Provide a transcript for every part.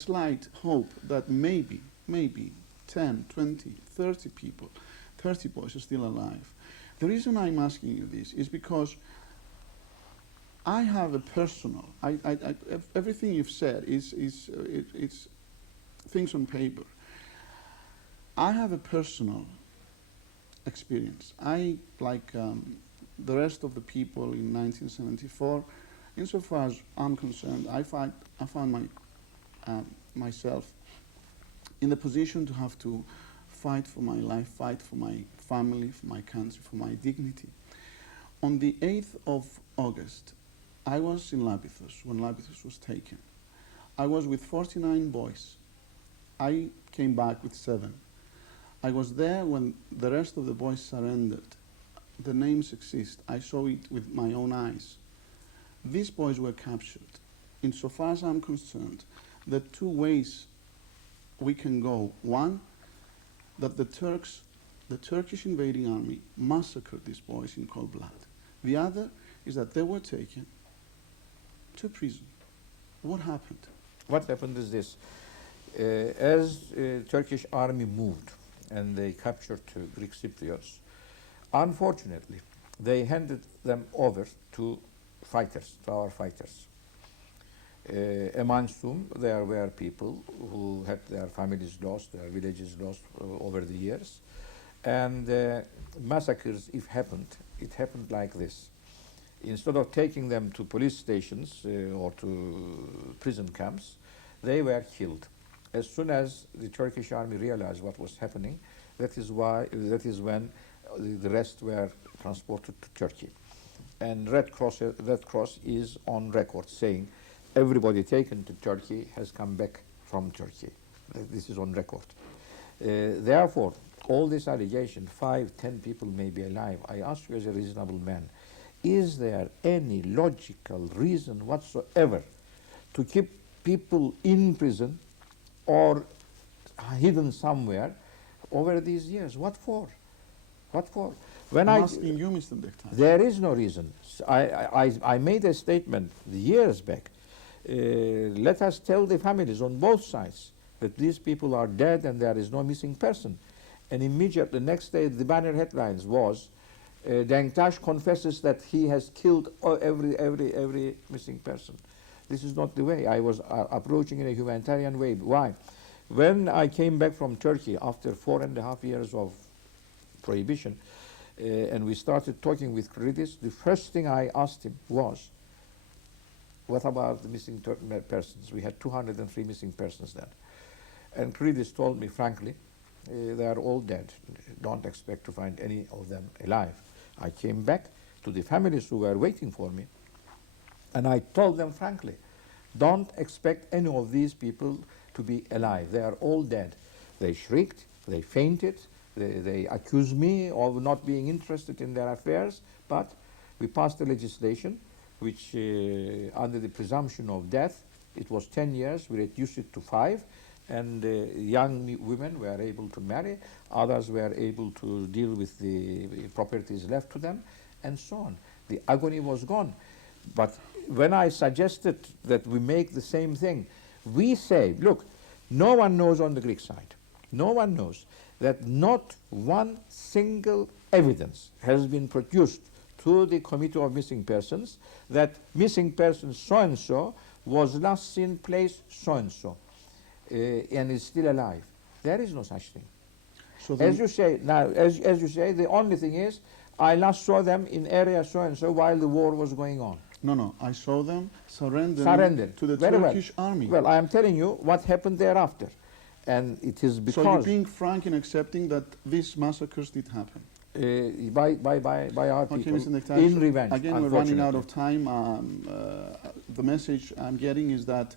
slight hope that maybe 10, 20, 30 people, 30 boys are still alive. The reason I'm asking you this is because I have a personal, everything you've said it's things on paper. I have a personal experience. I, like the rest of the people in 1974, insofar as I'm concerned, I found myself in the position to have to fight for my life, fight for my family, for my country, for my dignity. On the 8th of August, I was in Lapithos when Lapithos was taken. I was with 49 boys. I came back with 7. I was there when the rest of the boys surrendered. The names exist. I saw it with my own eyes. These boys were captured. Insofar as I'm concerned, there are 2 ways we can go. One, that the Turkish invading army massacred these boys in cold blood. The other is that they were taken to prison. What happened? What happened is this. As Turkish army moved and they captured Greek Cypriots, unfortunately, they handed them over to fighters, to our fighters. Amongst whom there were people who had their families lost, their villages lost over the years. And massacres, if happened, it happened like this. Instead of taking them to police stations or to prison camps, they were killed. As soon as the Turkish army realized what was happening, that is when the rest were transported to Turkey. And Red Cross is on record saying everybody taken to Turkey has come back from Turkey. This is on record. Therefore, all this allegation, 5, 10 people may be alive, I ask you as a reasonable man, is there any logical reason whatsoever to keep people in prison or hidden somewhere over these years? What for? What for? I'm asking you, Mr. Denktash. There is no reason. I made a statement years back. Let us tell the families on both sides that these people are dead and there is no missing person. And immediately the next day the banner headlines was Denktash confesses that he has killed every missing person. This is not the way. I was approaching in a humanitarian way. Why? When I came back from Turkey after 4.5 years of prohibition, and we started talking with Kridis, the first thing I asked him was, what about the missing persons? We had 203 missing persons then. And Kridis told me frankly, they are all dead. Don't expect to find any of them alive. I came back to the families who were waiting for me, and I told them frankly, don't expect any of these people to be alive. They are all dead. They shrieked, they fainted, they accused me of not being interested in their affairs, but we passed a legislation which, under the presumption of death, it was 10 years, we reduced it to 5, and young women were able to marry, others were able to deal with the properties left to them, and so on. The agony was gone. But when I suggested that we make the same thing, we say, look, no one knows on the Greek side, no one knows that not one single evidence has been produced to the Committee of Missing Persons that missing person so-and-so was last seen place so-and-so and is still alive. There is no such thing. So as you say, now, as you say, the only thing is, I last saw them in area so-and-so while the war was going on. No, I saw them surrendering to the Turkish army. Well, I am telling you what happened thereafter. And it is because... So you're being frank in accepting that these massacres did happen? By our okay, people, Mr. Denktash, in revenge, again, we're running out of time. The message I'm getting is that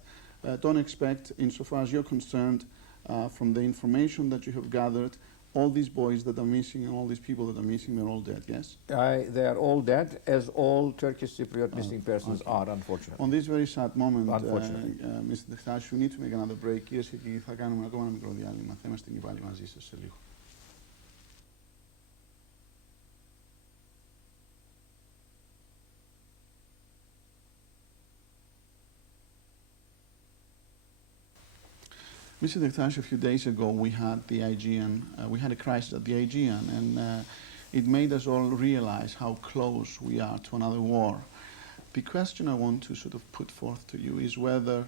don't expect, insofar as you're concerned, from the information that you have gathered, all these boys that are missing and all these people that are missing, they're all dead, yes? They are all dead, as all Turkish Cypriot missing persons are, unfortunately. On this very sad moment, Mr. Denktash, we need to make another break. Κυρίες και κύριοι, θα κάνουμε ακόμα ένα μικρό διάλειμμα. Θα είμαστε και πάλι μαζί σας σε λίγο. Mr. Denktash, a few days ago we had the Aegean, we had a crisis at the Aegean, and it made us all realize how close we are to another war. The question I want to sort of put forth to you is whether,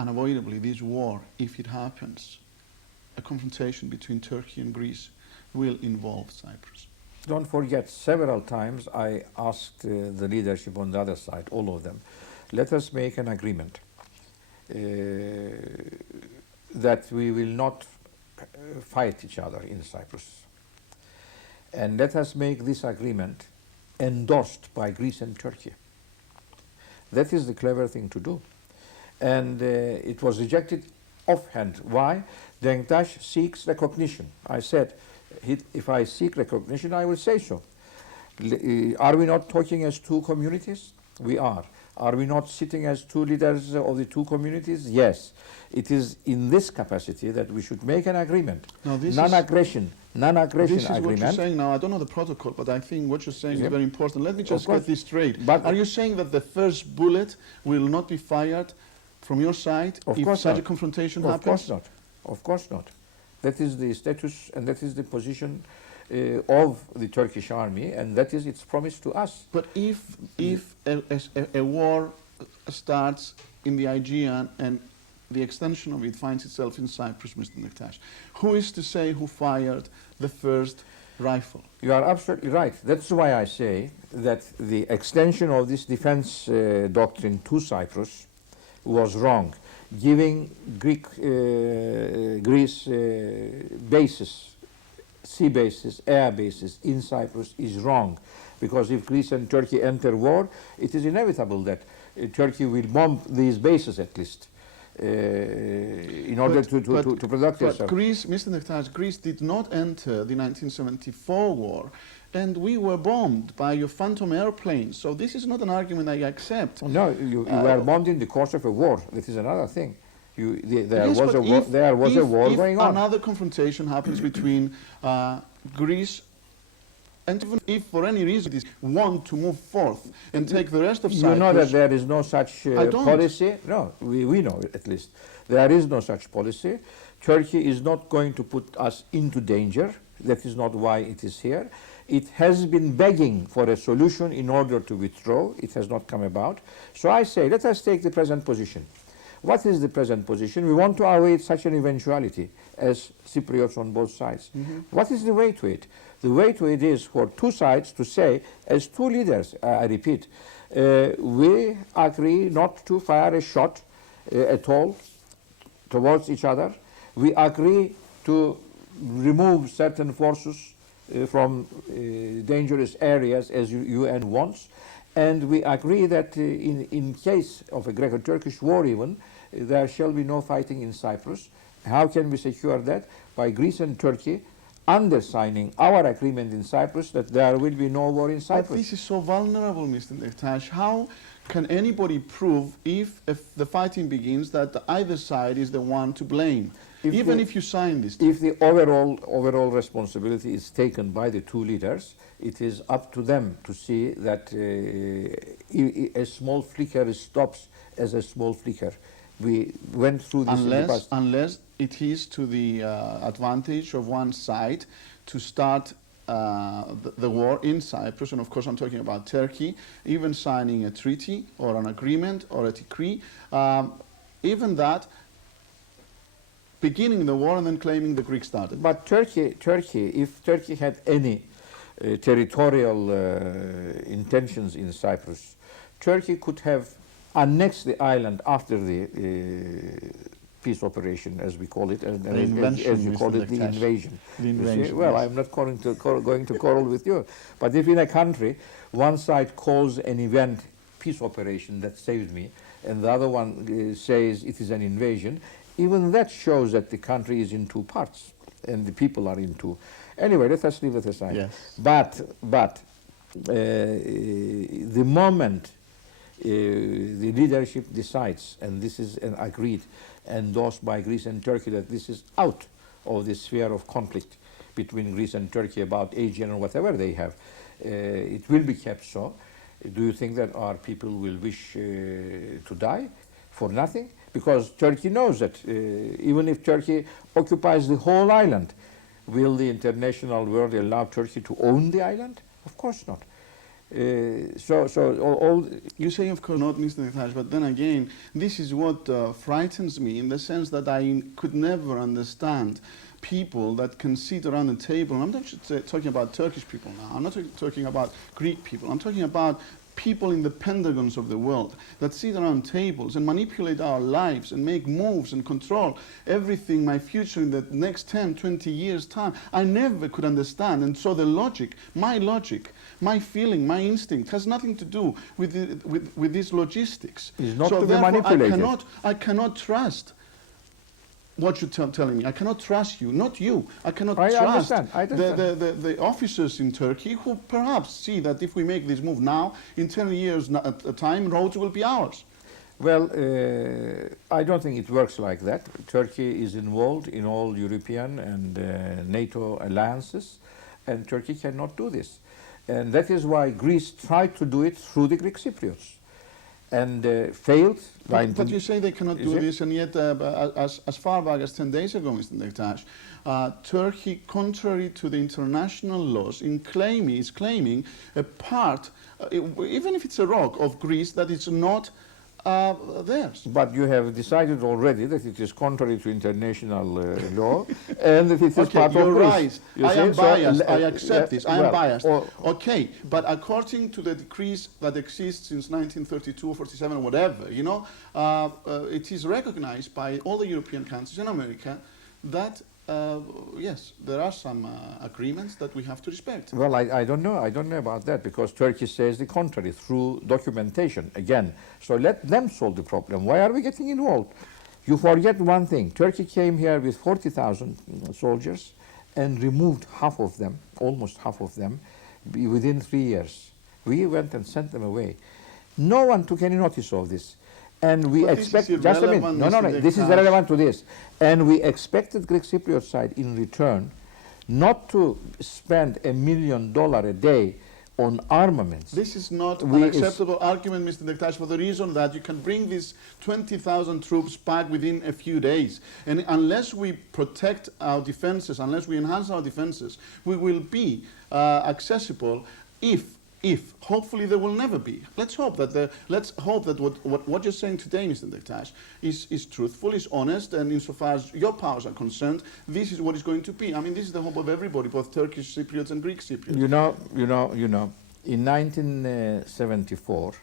unavoidably, this war, if it happens, a confrontation between Turkey and Greece, will involve Cyprus. Don't forget, several times I asked the leadership on the other side, all of them, let us make an agreement that we will not fight each other in Cyprus. And let us make this agreement endorsed by Greece and Turkey. That is the clever thing to do. And it was rejected offhand. Why? Denktash seeks recognition. I said, if I seek recognition, I will say so. Are we not talking as two communities? We are. Are we not sitting as two leaders of the two communities? Yes. It is in this capacity that we should make an agreement. Non-aggression This is agreement. what you're saying now. I don't know the protocol, but I think what you're saying is very important. Let me just get this straight. But are you saying that the first bullet will not be fired from your side if such a confrontation happens? Of course not. Of course not. That is the status and that is the position of the Turkish army, and that is its promise to us. But if a war starts in the Aegean and the extension of it finds itself in Cyprus, Mr. Denktash, who is to say who fired the first rifle? You are absolutely right. That's why I say that the extension of this defense doctrine to Cyprus was wrong. Giving Greece bases, sea bases, air bases in Cyprus is wrong, because if Greece and Turkey enter war, it is inevitable that Turkey will bomb these bases at least in order to protect itself. But Greece, Mr. Denktash, Greece did not enter the 1974 war, and we were bombed by your Phantom airplanes. So this is not an argument I accept. No, you were bombed in the course of a war. That is another thing. There Yes, was a war going on. If another confrontation happens between Greece and even if for any reason they want to move forth and take the rest of Cyprus... You know that there is no such policy? No, we know at least. There is no such policy. Turkey is not going to put us into danger. That is not why it is here. It has been begging for a solution in order to withdraw. It has not come about. So I say, let us take the present position. What is the present position? We want to await such an eventuality as Cypriots on both sides. What is the way to it? The way to it is for two sides to say, as two leaders, I repeat, we agree not to fire a shot at all towards each other. We agree to remove certain forces from dangerous areas as UN wants. And we agree that in case of a Greco-Turkish war even, there shall be no fighting in Cyprus. How can we secure that? By Greece and Turkey undersigning our agreement in Cyprus that there will be no war in Cyprus. But this is so vulnerable, Mr. Denktash. How can anybody prove if the fighting begins that either side is the one to blame? If you sign this. If the overall responsibility is taken by the two leaders, it is up to them to see that a small flicker stops as a small flicker. We went through this in the past. Unless it is to the advantage of one side to start the war in Cyprus, and of course I'm talking about Turkey, even signing a treaty or an agreement or a decree, even that, beginning the war and then claiming the Greeks started. But Turkey, if Turkey had any territorial intentions in Cyprus, Turkey could have annexed the island after the peace operation, as we call it, and as you call it, the invasion. Well, I'm not going to quarrel with you, but if in a country one side calls an event peace operation that saved me, and the other one says it is an invasion, even that shows that the country is in two parts and the people are in two. Anyway, let us leave it aside. Yes. But the moment the leadership decides, and this is an agreed, endorsed by Greece and Turkey, that this is out of the sphere of conflict between Greece and Turkey about Aegean or whatever they have, it will be kept so. Do you think that our people will wish to die for nothing? because Turkey knows that even if Turkey occupies the whole island, will the international world allow Turkey to own the island? Of course not. All you say, of course not, Mr. Denktash, but then again, this is what frightens me, in the sense that I could never understand people that can sit around the table. And I'm not just talking about Turkish people now. I'm not talking about Greek people. I'm talking about people in the pentagons of the world that sit around tables and manipulate our lives and make moves and control everything, my future in the next 10, 20 years' time. I never could understand. And so the logic, my feeling, my instinct has nothing to do with these logistics. It's not so to be manipulated. I cannot trust what you're telling me. I cannot trust you, not you. I cannot trust the officers in Turkey who perhaps see that if we make this move now, in 10 years time, roads will be ours. Well, I don't think it works like that. Turkey is involved in all European and NATO alliances, and Turkey cannot do this. And that is why Greece tried to do it through the Greek Cypriots and failed. But you say they cannot do this, and yet as far back as 10 days ago, Mr. Denktash, Turkey, contrary to the international laws, is claiming a part, even if it's a rock, of Greece that is not theirs. But you have decided already that it is contrary to international law, and that it is part of Greece. Right. I am biased. I accept this. I am biased. Okay, but according to the decrees that exist since 1932 or 47 or whatever, you know, it is recognized by all the European countries and America that yes, there are some agreements that we have to respect. Well, I don't know. I don't know about that, because Turkey says the contrary through documentation again. So let them solve the problem. Why are we getting involved? You forget one thing. Turkey came here with 40,000 soldiers and removed half of them, almost half of them, within 3 years. We went and sent them away. No one took any notice of this. And we expect, just a minute, no, this is relevant to this. And we expected Greek Cypriot side in return not to spend $1 million a day on armaments. This is not an acceptable argument, Mr. Denktash, for the reason that you can bring these 20,000 troops back within a few days. And unless we protect our defenses, unless we enhance our defenses, we will be accessible if hopefully there will never be. Let's hope that what you're saying today, Mr. Denktash, is truthful, is honest, and insofar as your powers are concerned, this is what it's going to be. I mean, this is the hope of everybody, both Turkish Cypriots and Greek Cypriots. You know, in 1974,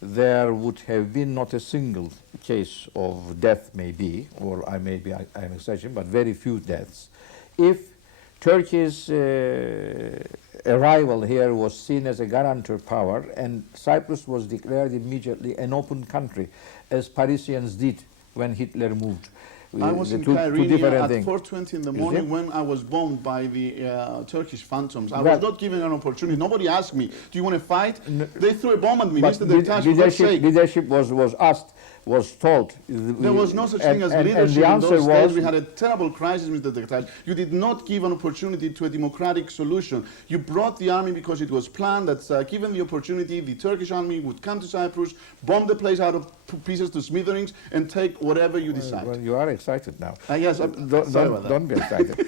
there would have been not a single case of death, maybe, or I'm exaggerating, but very few deaths, if Turkey's arrival here was seen as a guarantor power, and Cyprus was declared immediately an open country, as Parisians did when Hitler moved. I was in Kyrenia at 4:20 in the morning when I was bombed by the Turkish phantoms. I was not given an opportunity. Nobody asked me, do you want to fight? They threw a bomb at me, Mr. Denktash, for God's sake. Leadership was asked, was told. There was no such thing as leadership in those days. We had a terrible crisis, Mr. Denktash. You did not give an opportunity to a democratic solution. You brought the army because it was planned that given the opportunity, the Turkish army would come to Cyprus, bomb the place out of pieces to smithereens, and take whatever you decide. Well, you are excited now. Yes, don't be excited.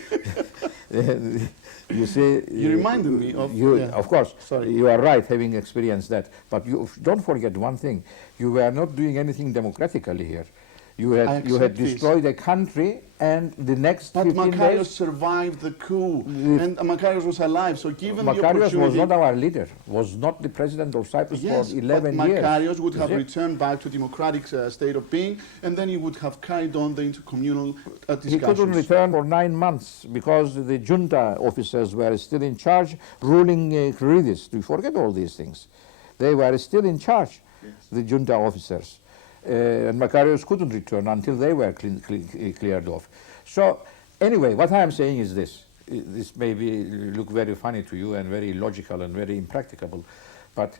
You see, you reminded me of. Of course, sorry. You are right, having experienced that. But you don't forget one thing: you were not doing anything democratically here. You had destroyed a country, and the next 15 days... But Makarios survived the coup, and Makarios was alive, so given the opportunity... Makarios was not our leader, was not the president of Cyprus for 11 years. Makarios would have returned back to democratic state of being, and then he would have carried on the intercommunal discussions. He couldn't return for 9 months, because the junta officers were still in charge, ruling Kridis. We forget all these things. They were still in charge, the junta officers. And Makarios couldn't return until they were cleared off. So anyway, what I am saying is this. This may look very funny to you and very illogical and very impracticable, but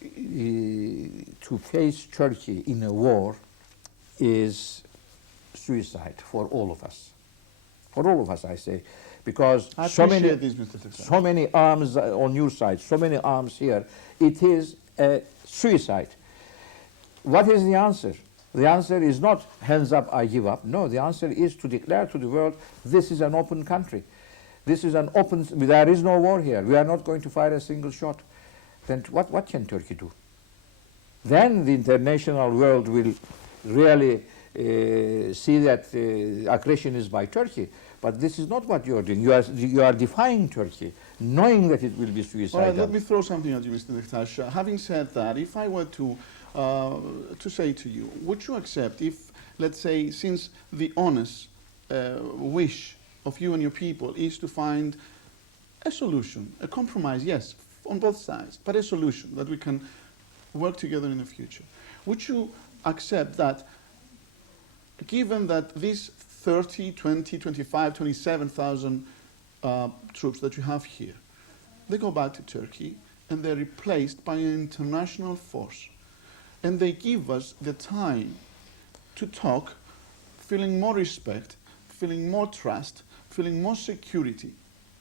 to face Turkey in a war is suicide for all of us. For all of us, I say, because so many arms on your side, so many arms here, it is a suicide. What is the answer? The answer is not hands up, I give up. No, the answer is to declare to the world, this is an open country. This is an open, there is no war here. We are not going to fire a single shot. Then what can Turkey do? Then the international world will really see that aggression is by Turkey. But this is not what you are doing. You are defying Turkey, knowing that it will be suicidal. All right, let me throw something at you, Mr. Denktash. Having said that, if I were to say to you, would you accept if, let's say, since the honest wish of you and your people is to find a solution, a compromise, yes, on both sides, but a solution that we can work together in the future, would you accept that, given that these 30, 20, 25, 27,000 troops that you have here, they go back to Turkey and they're replaced by an international force, and they give us the time to talk, feeling more respect, feeling more trust, feeling more security,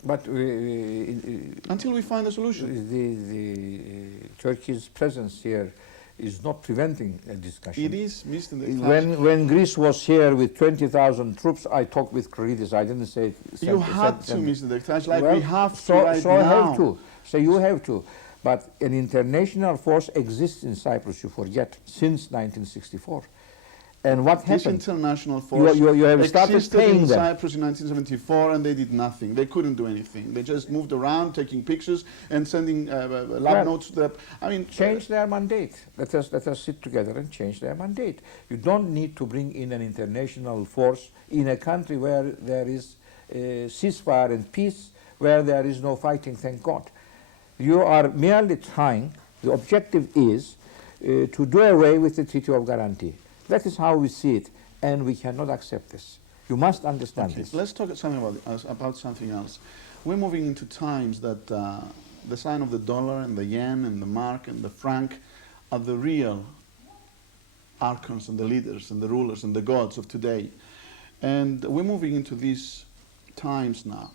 but until we find a solution? The Turkey's presence here is not preventing a discussion. It is, Mr. Denktash. When Greece was here with 20,000 troops, I talked with Kridis. I didn't say it. You had to, Mr. Denktash, like well, we have to so, right so I now. have to. So you have to. But an international force exists in Cyprus, you forget, since 1964. And what This happened? international force you have started existed paying in them. Cyprus in 1974, and they did nothing. They couldn't do anything. They just moved around, taking pictures and sending lab notes to the. I mean, Change their mandate. Let us sit together and change their mandate. You don't need to bring in an international force in a country where there is ceasefire and peace, where there is no fighting, thank God. You are merely trying, the objective is to do away with the Treaty of Guarantee. That is how we see it, and we cannot accept this. You must understand this. Let's talk about something else. We're moving into times that the sign of the dollar and the yen and the mark and the franc are the real archons and the leaders and the rulers and the gods of today. And we're moving into these times now.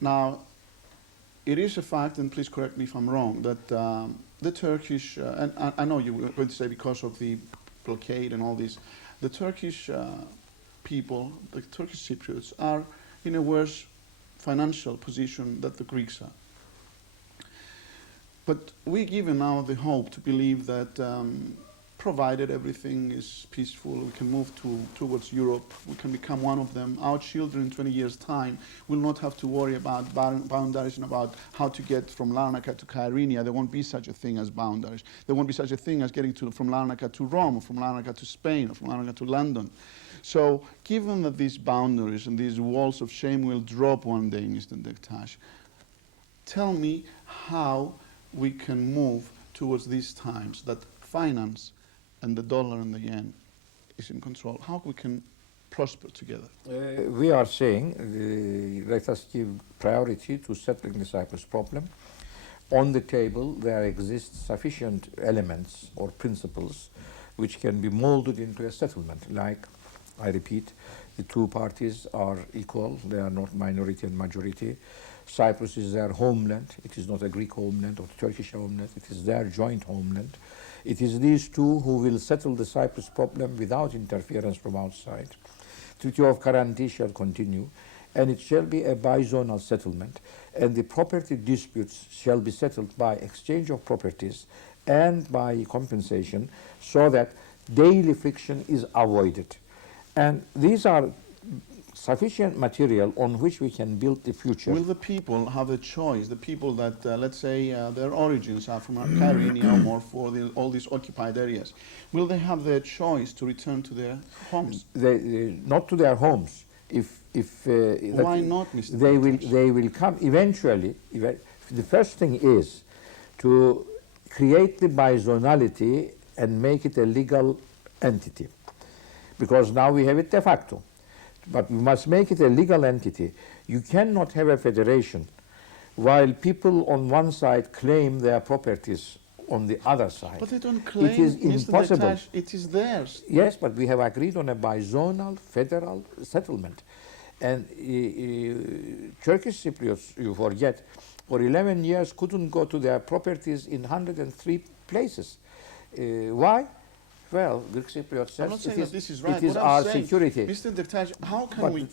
Now, it is a fact, and please correct me if I'm wrong, that the Turkish, and I know you were going to say because of the blockade and all this, the Turkish people, the Turkish Cypriots, are in a worse financial position than the Greeks are. But we're given now the hope to believe that provided everything is peaceful, we can move towards Europe, we can become one of them. Our children in 20 years' time will not have to worry about boundaries and about how to get from Larnaca to Kyrenia. There won't be such a thing as boundaries. There won't be such a thing as getting from Larnaca to Rome, or from Larnaca to Spain, or from Larnaca to London. So given that these boundaries and these walls of shame will drop one day, Mr. Denktash, tell me how we can move towards these times that finance and the dollar and the yen is in control, how we can prosper together. We are saying, let us give priority to settling the Cyprus problem. On the table, there exist sufficient elements or principles which can be molded into a settlement. Like, I repeat, the two parties are equal, they are not minority and majority. Cyprus is their homeland, it is not a Greek homeland or Turkish homeland, it is their joint homeland. It is these two who will settle the Cyprus problem without interference from outside. Treaty of Guarantee shall continue, and it shall be a bizonal settlement, and the property disputes shall be settled by exchange of properties and by compensation, so that daily friction is avoided. And these are sufficient material on which we can build the future. Will the people have a choice? The people that, let's say, their origins are from Kyrenia or more for all these occupied areas, will they have their choice to return to their homes? Not to their homes. Why not, Mr. They will come eventually. The first thing is to create the bizonality and make it a legal entity, because now we have it de facto. But we must make it a legal entity. You cannot have a federation while people on one side claim their properties on the other side. But they don't claim, it is Mr. impossible. Denktash, it is theirs. Yes, but we have agreed on a bizonal federal settlement. And Turkish Cypriots, you forget, for 11 years couldn't go to their properties in 103 places. Why? Well, Greek Cypriot says I'm not saying that this is right. it is What I'm our saying, security. Mr. Denktash, how can But we,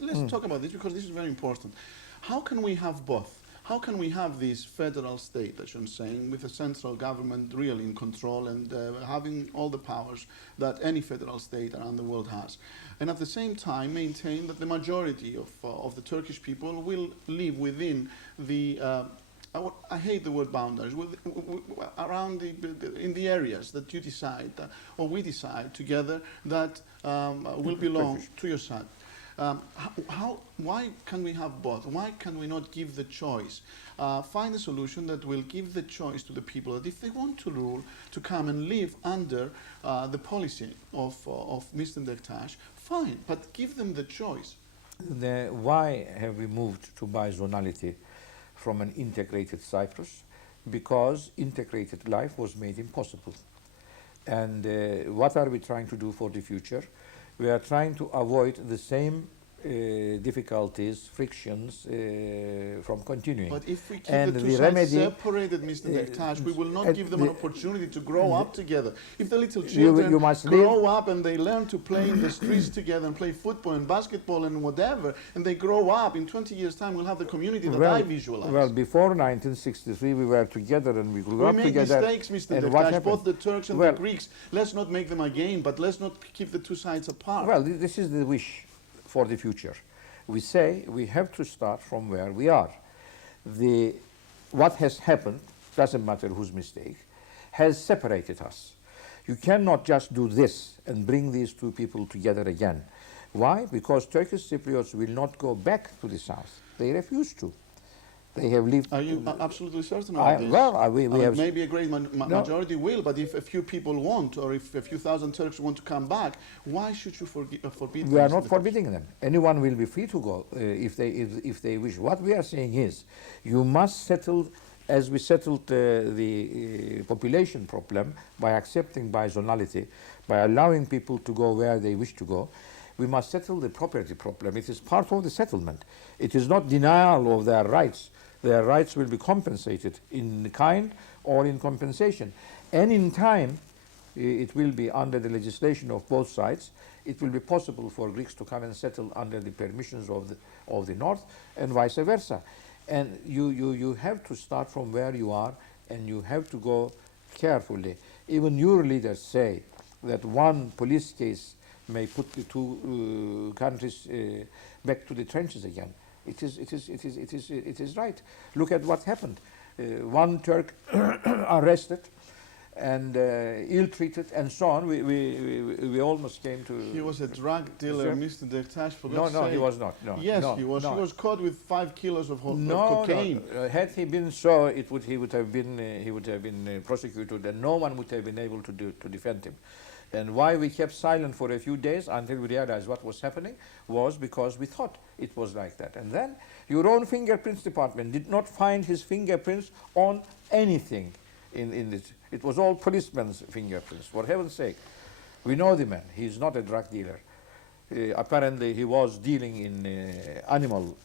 let's talk about this because this is very important. How can we have both? How can we have this federal state, as I'm saying, with a central government really in control and having all the powers that any federal state around the world has, and at the same time maintain that the majority of the Turkish people will live within the I hate the word boundaries. Around in the areas that you decide, or we decide together, that will belong to your side. Why can we have both? Why can we not give the choice? Find a solution that will give the choice to the people that if they want to rule, to come and live under the policy of Mr. Denktash, fine, but give them the choice. Why have we moved to bizonality from an integrated Cyprus? Because integrated life was made impossible. And what are we trying to do for the future? We are trying to avoid the same difficulties, frictions from continuing. But if we keep and the two sides separated, Mr. Denktash, we will not give them an opportunity to grow up together. If the little children grow up and they learn to play in the streets together and play football and basketball and whatever, and they grow up, in 20 years' time we'll have the community that I visualize. Well, before 1963 we were together and we grew up together. We made mistakes, Mr. Denktash, both the Turks and the Greeks. Let's not make them again, but let's not keep the two sides apart. Well, this is the wish for the future. We say we have to start from where we are. What has happened, doesn't matter whose mistake, has separated us. You cannot just do this and bring these two people together again. Why? Because Turkish Cypriots will not go back to the south. They refuse to. They have lived. Are you absolutely certain about this? Well, we have. Maybe a great majority will, but if a few people want, or if a few thousand Turks want to come back, why should you forbid them? We are not forbidding them. Anyone will be free to go if they wish. What we are saying is, you must settle, as we settled the population problem by accepting bizonality, by allowing people to go where they wish to go. We must settle the property problem. It is part of the settlement. It is not denial of their rights. Their rights will be compensated in kind or in compensation. And in time, it will be under the legislation of both sides. It will be possible for Greeks to come and settle under the permissions of the north and vice versa. And you have to start from where you are and you have to go carefully. Even your leaders say that one police case may put the two countries back to the trenches again. It is right. Look at what happened. One Turk arrested and ill-treated and so on. We almost came to... He was a drug dealer, Mr. Denktash, for God's sake. No, he was not. No, yes, no, he was. No. He was caught with 5 kilos of cocaine. No. Had he been so, he would have been prosecuted, and no one would have been able to defend him. And why we kept silent for a few days until we realized what was happening was because we thought it was like that. And then your own fingerprints department did not find his fingerprints on anything in this. It was all policemen's fingerprints, for heaven's sake. We know the man. He's not a drug dealer. Apparently he was dealing in animal